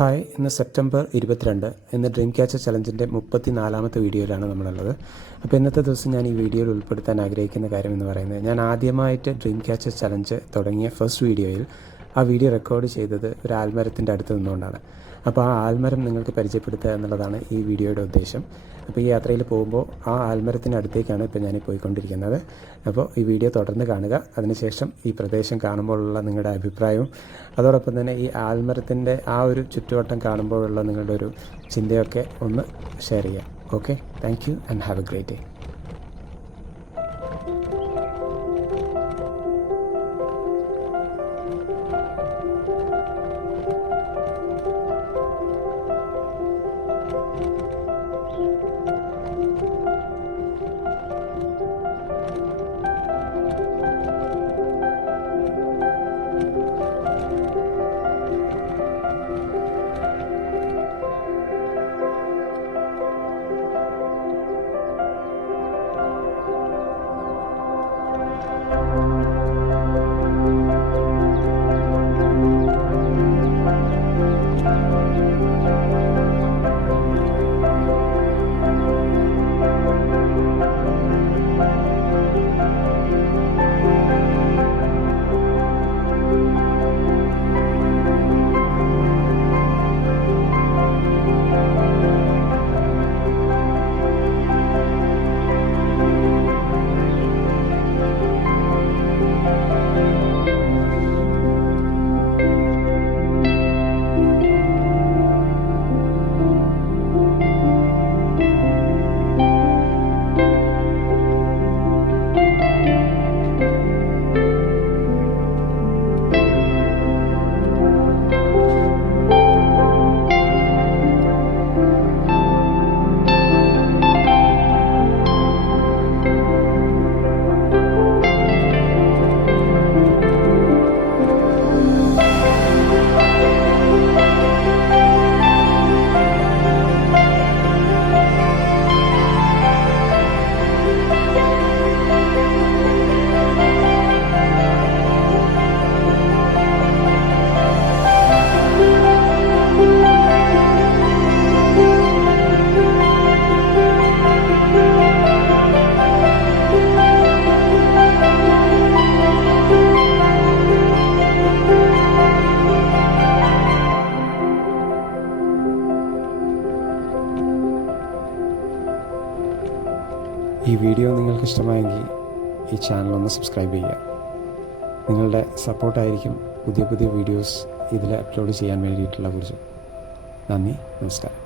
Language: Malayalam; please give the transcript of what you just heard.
ഹായ്, ഇന്ന് സെപ്റ്റംബർ 22. ഇന്ന് ഡ്രീം ക്യാച്ചർ ചലഞ്ചിൻ്റെ 34ാമത്തെ വീഡിയോയിലാണ് നമ്മളുള്ളത്. അപ്പോൾ ഇന്നത്തെ ദിവസം ഞാൻ ഈ വീഡിയോയിൽ ഉൾപ്പെടുത്താൻ ആഗ്രഹിക്കുന്ന കാര്യം എന്ന് പറയുന്നത്, ഞാൻ ആദ്യമായിട്ട് ഡ്രീം ക്യാച്ചർ ചലഞ്ച് തുടങ്ങിയ ഫസ്റ്റ് വീഡിയോയിൽ ആ വീഡിയോ റെക്കോർഡ് ചെയ്തത് ഒരു ആൽമരത്തിൻ്റെ അടുത്ത് നിന്നുകൊണ്ടാണ്. അപ്പോൾ ആ ആൽമരം നിങ്ങൾക്ക് പരിചയപ്പെടുത്തുക എന്നുള്ളതാണ് ഈ വീഡിയോയുടെ ഉദ്ദേശം. അപ്പോൾ ഈ യാത്രയിൽ പോകുമ്പോൾ ആ ആൽമരത്തിൻ്റെ അടുത്തേക്കാണ് ഇപ്പോൾ ഞാൻ പോയിക്കൊണ്ടിരിക്കുന്നത്. അപ്പോൾ ഈ വീഡിയോ തുടർന്ന് കാണുക. അതിനുശേഷം ഈ പ്രദേശം കാണുമ്പോഴുള്ള നിങ്ങളുടെ അഭിപ്രായവും അതോടൊപ്പം തന്നെ ഈ ആൽമരത്തിൻ്റെ ആ ഒരു ചുറ്റുവട്ടം കാണുമ്പോഴുള്ള നിങ്ങളുടെ ഒരു ചിന്തയൊക്കെ ഒന്ന് ഷെയർ ചെയ്യാം. Okay, thank you and have A great day. ഈ വീഡിയോ നിങ്ങൾക്ക് ഇഷ്ടമായെങ്കിൽ ഈ ചാനലൊന്ന് സബ്സ്ക്രൈബ് ചെയ്യുക. നിങ്ങളുടെ സപ്പോർട്ടായിരിക്കും പുതിയ പുതിയ വീഡിയോസ് ഇതിൽ അപ്ലോഡ് ചെയ്യാൻ വേണ്ടിയിട്ടുള്ള കുറിച്ച്. നന്ദി, നമസ്കാരം.